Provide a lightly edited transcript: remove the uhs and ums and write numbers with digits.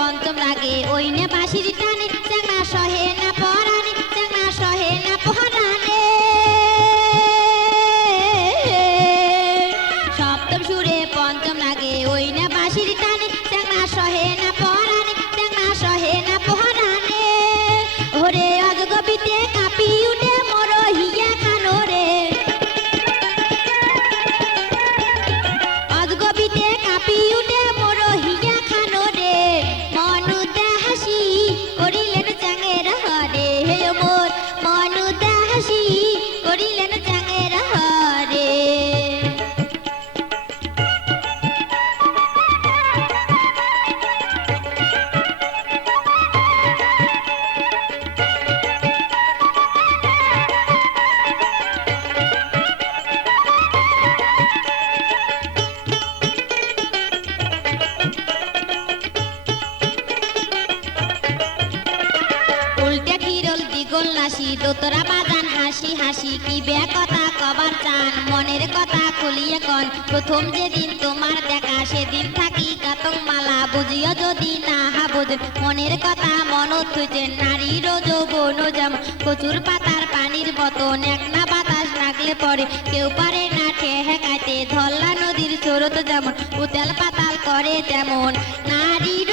পঞ্চম লাগে ওই নে বাঁশির টানে চ্যাংড়া সহে না পরাণে চ্যাংড়া সহে না পরাণে সপ্তম সুরে পঞ্চম লাগে ওই নে বাঁশির টানে চ্যাংড়া সহে না পরাণে চ্যাংড়া সহে না পরাণে ওরে অজগবিতে কাঁপি উঠে মোর হিয়া খানো রে অজগবিতে কাঁপি উঠে মোর হিয়া খানো রে মনুতে হাসি করিলেন চ্যাঙের হরে হে মোর মনুতে হাসি করিলেন চ্যাঙের হরে উল্টে খিরল দ্বিগুণ নাসি দোতরা বাজান হাসি হাসি কি বে কথা কবার চান মনের কথা খুলিয়ে কন প্রথম যেদিন তোমার দেখা সেদিন থাকি কাতং মালা বুঝিও যদি না বুঝেন মনের কথা মন থুইছেন নারীর যৌবন যেমন প্রচুর পাতার পানির মতন এক না বাতাস লাগলে পরে কেউ পারে না ঠেকাইতে ধল্লা নদীর স্রোত যেমন উতাল পাতাল করে তেমন নারীর